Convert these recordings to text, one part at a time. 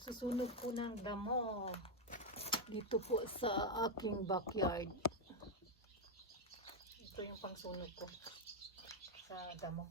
Susunog po ng damo dito po sa aking backyard. Ito yung pangsunog ko sa damo.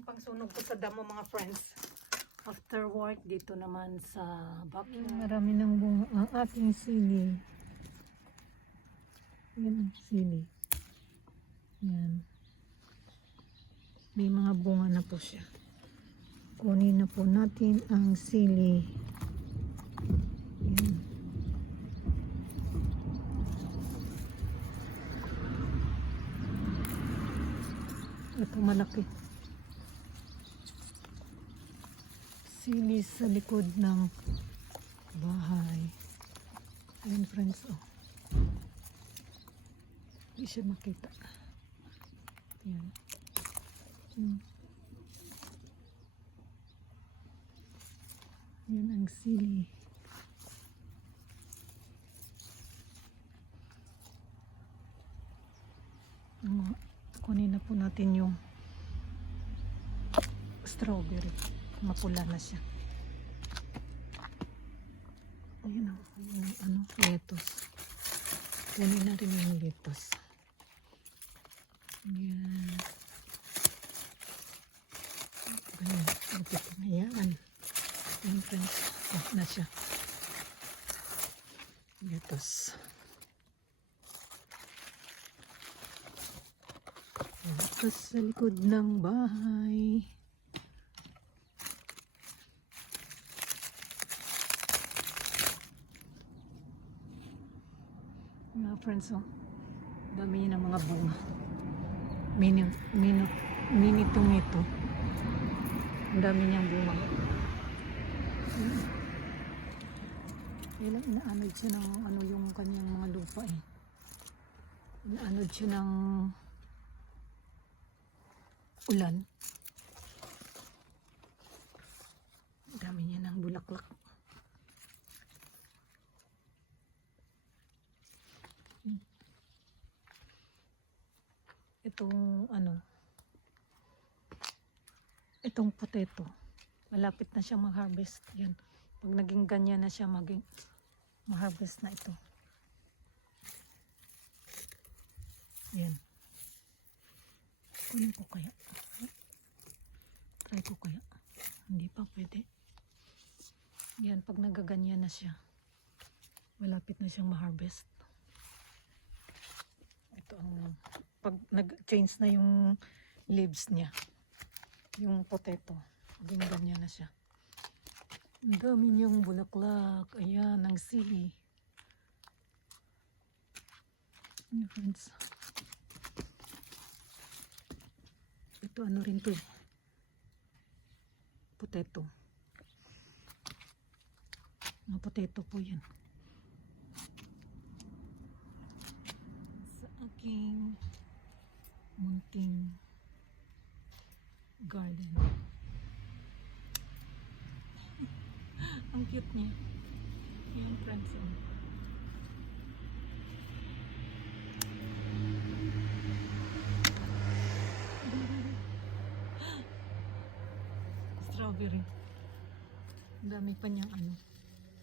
Pangsunog ko sa damo mga friends. After work dito naman sa backyard. Marami ng bunga ang aking sili. Yan ang sili. Yan. May mga bunga na po siya. Kunin na po natin ang sili. Yan. Ito malaki. Sili sa likod ng bahay. Ayan friends, oh. Hindi siya makita. Ayan. Yan ang sili. Kunin na po natin yung strawberry. Mapula na siya. Ayan o, yung lettuce. Kunin natin yung lettuce. Ayan. Ayan, ito na yan. Ayan friends, na siya. Lettuce. Lettuce sa likod ng bahay. Mga friends, oh, dami ng mga bunga. Mini tomato. Ang dami niyang bunga. Ilang inaanod siya ng ano yung kanyang mga lupa eh. Inaanod siya ng ulan. Ang dami niya ng bulaklak. Itong potato, malapit na siyang mag-harvest. Yan, pag naging ganyan na siya, ma-harvest na ito. Yan, kunin ko kaya, try ko kaya, hindi pa pwede. Yan, pag nagaganyan na siya, malapit na siyang ma-harvest. Ito ang pag nag-change na yung leaves niya, yung potato, ganyan na siya. Ang dami niyang bulaklak. Ayan, ang sili. Ayan, friends. Ito ano rin to, potato. Mga potato po yan. Sa aking munting garden. Ang cute niya. Ayan friends. Strawberry. Ang dami pa niyang ano.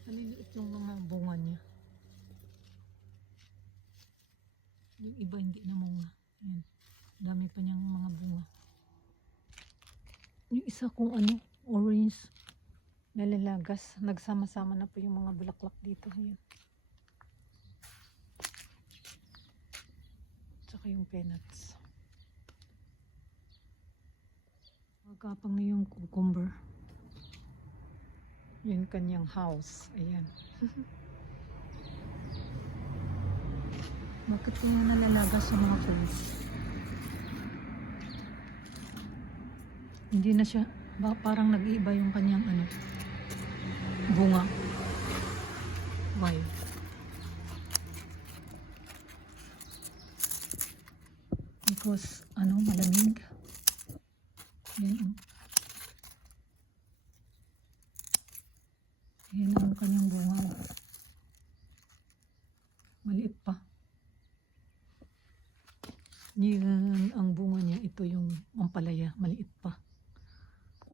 Maliliit yung mga bunga niya. Yung iba hindi na munga. Ayan. Dami pa niyang mga bunga. Yung isa kung ano, orange, nalalagas. Nagsama-sama na po yung mga bulaklak dito. Ayan. Tsaka yung peanuts. Magkapang na yung cucumber. Yan kanyang house. Ayan. Bakit kaya nalalagas sa mga plants? Hindi na siya, parang nag-iiba yung kanyang ano, bunga. Why? Because ano, malamig. Yan oh. Yan ang kanyang bunga. Maliit pa. Yan ang bunga niya. Ito yung ampalaya. Maliit pa.